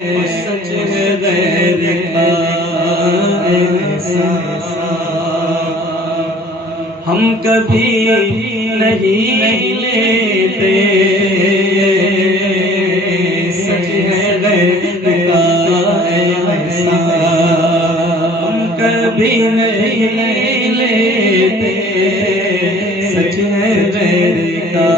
سچ ہے غیر کا احسان ہم کبھی نہیں لیتے، سچ ہے غیر کا احسان ہم کبھی نہیں لیتے، سچ ہے غیر کا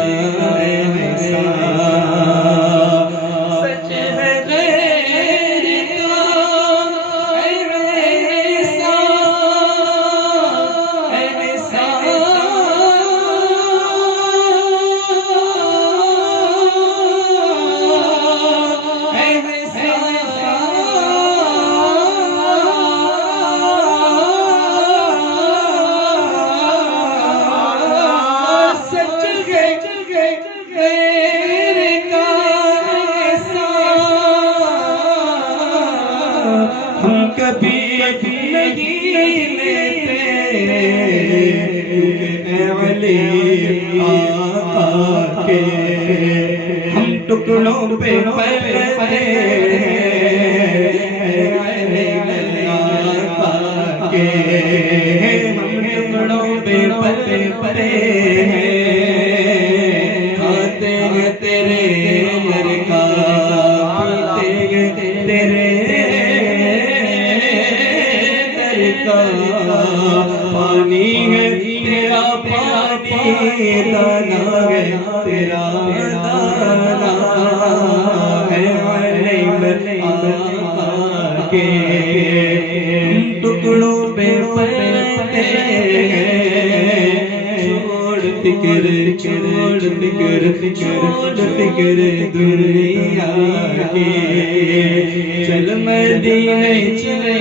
کبھی نہیں لیتے، علی آقا کے ہم ٹکڑوں پہ پڑتے ہیں، علی آقا کے ہم ٹکڑوں پہ پڑتے ہیں، کھاتے ہیں تیرے در کا، پیتے ہیں تیرے پانی ہے تیرا پانی، دانا ہے تیرا دانا ہے، علی آقا کے ٹکڑوں پہ پڑتے ہیں، چھوڑ فکر چھوڑ فکر چھوڑ فکر دنیا کی، چل مدینے چلے